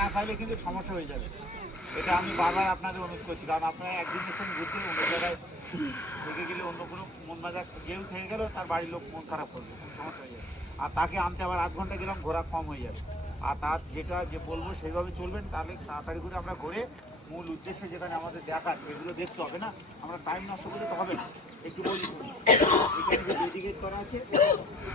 না খাইলে কিন্তু সমস্যা হয়ে যাবে। এটা আমি বারবার আপনাদের অনুরোধ করছি, কারণ আপনারা একদিনের সঙ্গে ঘুরতে অন্য জায়গায় থেকে গেলে অন্য কোনো মন মেজাজ কেউ থেকে গেলেও তার বাড়ির লোক মন খারাপ করবে, খুব সমস্যা হয়ে যাবে। আর তাকে আনতে আবার আধ ঘন্টা গেলাম, ঘোরা কম হয়ে যাবে। আর তার যেটা যে বলবো সেইভাবে চলবেন, তাহলে তাড়াতাড়ি করে আমরা ঘুরে মূল উদ্দেশ্যে যেখানে আমাদের দেখার এগুলো দেখতে হবে না, আমরা টাইম নষ্ট করলে তো হবে না। একটু বলি এখানে যে ডেডিকেট করা আছে,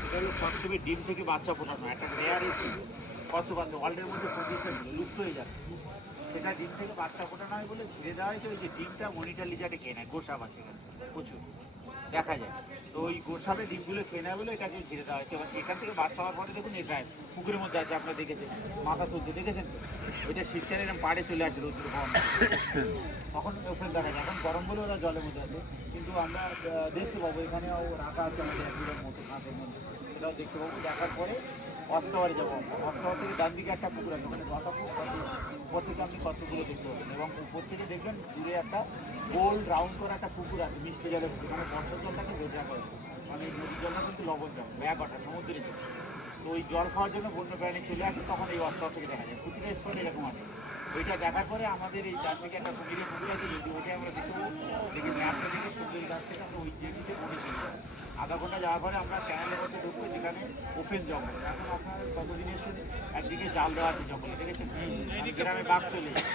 এটা হলো কচ্ছপের ডিম থেকে বাচ্চা ফোটানো একটা রেয়ার স্পিসিস কচ্ছপ আছে, ওয়ার্ল্ডের মধ্যে 25টা লুপ্ত হয়ে যাচ্ছে। সেটা ডিম থেকে বাচ্চা ফোটানো হয় বলে ঘিরে দেওয়া হয়েছে। ওই যে ডিমটা মনিটর লিজার্ডে খেয়ে নেয়, গোসাপ আছে এখানে প্রচুর দেখা যায়। তো ওই গোসাপের ডিমগুলো খেয়ে নেয় বলে এটাকে ঘিরে দেওয়া হয়েছে। এবার এখান থেকে বাচ্চা হওয়ার পরে দেখুন এটা পুকুরের মধ্যে আছে, আপনারা দেখেছেন মাথা তুলছে, দেখেছেন তো? ওইটা শীতকালে এরকম পাড়ে চলে আসে রোদ্র কম, তখন ওখানে দেখা যায়। এখন গরম বলে ওরা জলের মধ্যে আছে, কিন্তু আমরা দেখতে পাবো এখানেও রাখা আছে আমাদের একগুলোর মতো কাঁচের মধ্যে, সেটাও দেখতে পাবো। দেখার পরে অস্তাবারে যাবো, অস্তাবার থেকে ডান দিকে একটা পুকুর আছে, মানে নটা পুকুর, উপর থেকে আপনি কতগুলো দেখতে পাবেন। এবং উপর থেকে দেখবেন দূরে একটা গোল রাউন্ড করে একটা পুকুর আছে, মিষ্টি জলের পুকুর, মানে বর্ষার জলটাকে ভেজা করে, মানে নদীর জলটা কিন্তু লবণ জল, ব্যাগ ওঠা সমুদ্রে জল। তো ওই জল খাওয়ার জন্য বন্য প্রাণী চলে আসে, তখন এই অস্তাবার থেকে দেখা যায়। প্রতিটা স্পট এরকম আছে। ওইটা দেখার পরে আমাদের এই ডান থেকে একটা কুমিরের পুকুর আছে, যদি ওইটা আমরা দেখতে পাবো, দেখে ম্যাপটা দেখে সুন্দর গাছ থেকে আমরা ওই জেটিতে পৌঁছে চলে যাবো। আধা ঘন্টা যাওয়ার পরে আমরা চ্যানেলের মধ্যে ঢুকবো, যেখানে ওপেন জঙ্গল। এখন আপনার কতদিন এসে একদিকে জাল দেওয়া আছে জঙ্গলে, দেখেছেন? গ্রামে বাঘ চলে যায়,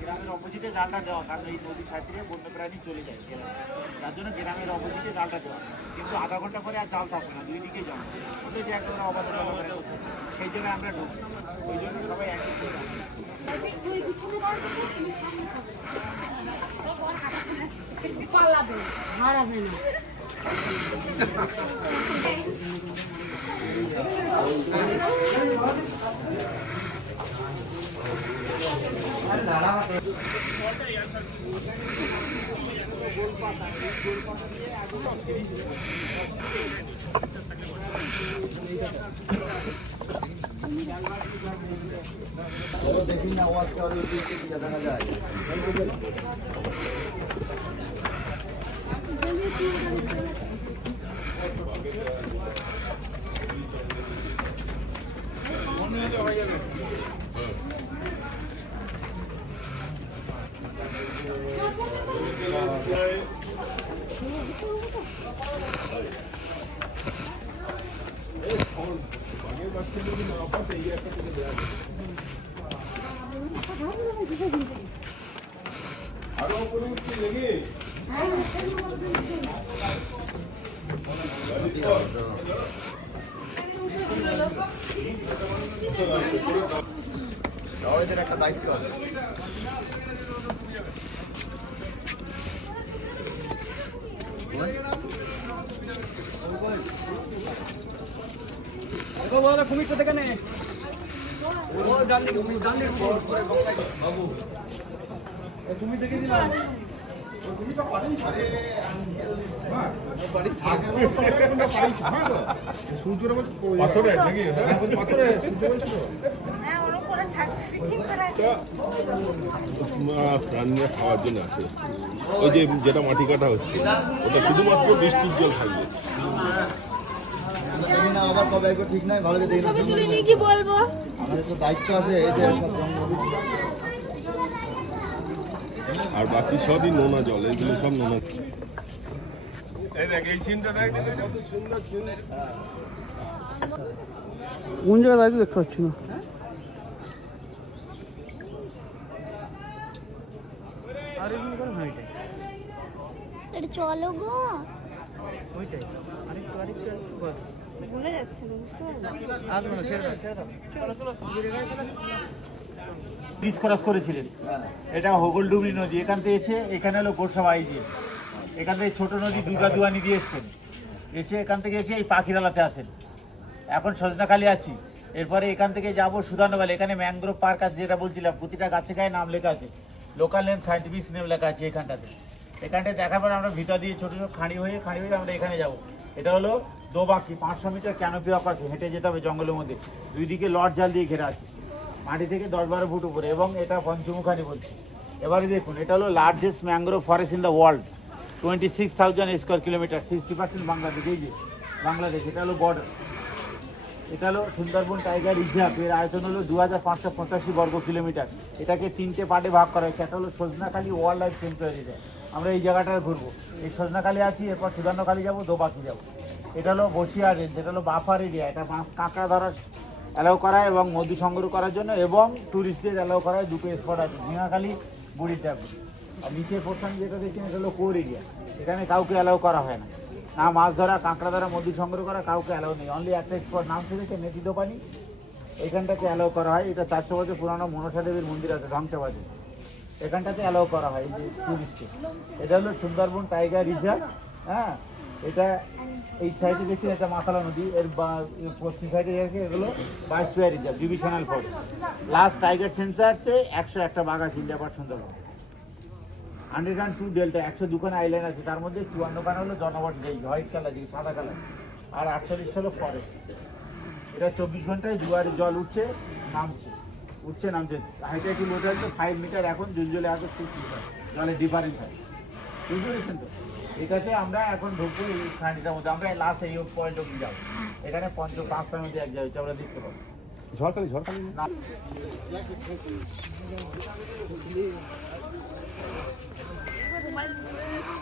গ্রামের অপোজিটে জালটা দেওয়া, কারণ এই নদীর সাইড থেকে বন্য প্রাণী চলে যায় গ্রামে, তার জন্য গ্রামের অপোজিটে জালটা দেওয়া। কিন্তু আধা ঘন্টা পরে আর জাল থাকবে না, দুই দিকে যাবো, ওদের যে একটা অবাধ জলবায়ু করছে, সেই জায়গায় আমরা ঢুকবো। ওই জন্য সবাই একই পালাবে, হারাবে না। দেখি না আওয়াজ দেখা যায়। আরো উপরে উঠছে দেখি আমাদের একটা দায়িত্ব আছে। কুমিরটা দেখে নে, ডান দিকে বাবু কুমির দেখে দিলাম। প্রাণীরা খাওয়ার জন্য আসে। ওই যে যেটা মাটি কাটা হচ্ছে ওটা শুধুমাত্র বৃষ্টির জল থাকবে। দেখি না আবার কবে একবার ঠিক নাই, ভালো করে দেখি না। ছবি তুলে নিয়ে কি বলবো? আমাদের তো দায়িত্ব আছে এই যে সব জঙ্গল। আর বাকি সবই নোনা জল, এগুলো সব নোনা। কোন জায়গায় দাঁড়িয়ে দেখতে পাচ্ছি না। এটা চলো গো, ওইটাই আরেকটু বাস ভুলে যাচ্ছে না, বুঝতে পারছো? আসবে না, ছেড়ে দাও চলো চলো। ব্রিজ ক্রস করেছিলেন, এটা হোগলডুবরি নদী, এখান থেকে এসে এখানে হলো গোসাবা আইজিএম, এখান থেকে ছোট নদী দুর্গাদুয়ানি দিয়ে এসছেন, এসে এখান থেকে এসে এই পাখিরালাতে আসেন। এখন সজনাখালি আছি, এরপরে এখান থেকে যাবো সুধানগালি, এখানে ম্যানগ্রোভ পার্ক আছে, যেটা বলছিলাম প্রতিটা গাছে গায়ে নাম লেখা আছে, লোকাল নেম সায়েন্টিফিক নেম লেখা আছে এখানটাতে। এখানটায় দেখার পর আমরা ভিতর দিয়ে ছোটো ছোটো খাঁড়ি হয়ে আমরা এখানে যাব। এটা হলো দোবাকি, 500 মিটার ক্যানোপি ওয়াক আছে, হেঁটে যেতে হবে জঙ্গলের মধ্যে, দুই দিকে লট জাল দিয়ে ঘেরা আছে, মাটি থেকে 10-12 ফুট উপরে, এবং এটা পঞ্চমুখানি বলছে। এবারে দেখুন, এটা হলো largest mangrove forest in the world, 26,000 square kilometre, 60% Bangladesh. এই যে বাংলাদেশ, এটা হলো বর্ডার, এটা হলো সুন্দরবন টাইগার রিজার্ভ। এর আয়তন হলো 2585 বর্গ কিলোমিটার। এটাকে 3টে পার্টে ভাগ করা হয়েছে। একটা হলো সজনাখালি ওয়াইল্ড লাইফ সেঞ্চুয়ারি। আমরা এই জায়গাটায় ঘুরবো। এই সজনাখালি আছি, এরপর সুধান্যখালি যাবো, দোবাকি যাবো। এটা হলো বসিয়ার রেঞ্জ, এটা হলো বাফার এরিয়া। এটা মাছ কাঁকড়া ধরার অ্যালাউ করা হয় এবং মধু সংগ্রহ করার জন্য, এবং ট্যুরিস্টদের অ্যালাউ করা হয়। দুটো স্পট আছে, ঝিঙাখালি, বুড়ির ডাবরি। আর নিচের পোর্শন যেটা দেখছেন এটা হলো কোর এরিয়া। এখানে কাউকে অ্যালাউ করা হয় না। না মাছ ধরা, কাঁকড়া ধরা, মধু সংগ্রহ করা কাউকে অ্যালাউ নেই। অনলি একটা স্পট নাম শুনেছে মেথিদোপানি, এখানটাতে অ্যালাউ করা হয়। এটা 400 বছর পুরানো মনসা দেবীর মন্দির আছে ধ্বংসাবাদে, এখানটাতে অ্যালাউ করা হয় এই যে টুরিস্টকে। এটা হলো সুন্দরবন টাইগার রিজার্ভ। হ্যাঁ, এটা এই সাইডে দেখছেন এটা মাতালা নদী, এর পশ্চিম সাইডে এগুলো biosphere reserve, divisional forest. Last tiger সেন্সার্সে 101টা বাঘ আছে ইন্ডিয়া পার সুন্দরবন। 102 ডেল্টা, 102খানা আইল্যান্ড আছে। তার মধ্যে 54খানা হলো জনবট, যেই হোয়াইট কালার, যেই সাদা কালার, আর 48 হলো ফরেস্ট। এটা 24 ঘন্টায় জোয়ারের জল উঠছে নামছে, উঠছে নামছে। হাইট একটু লোটা হচ্ছে 5 মিটার, এখন জুলজলে আছে 6 মিটার জলের ডিফারেন্স হয়। বুঝতে পেরেছেন তো? এটাতে আমরা এখন ঢুকবো এই খানিটার মধ্যে। আমরা লাস্ট এই পয়েন্ট অব্দি যাবো। এখানে 5টার মধ্যে এক জায়গায় আমরা দেখতে পাবো। ঝড়খালি না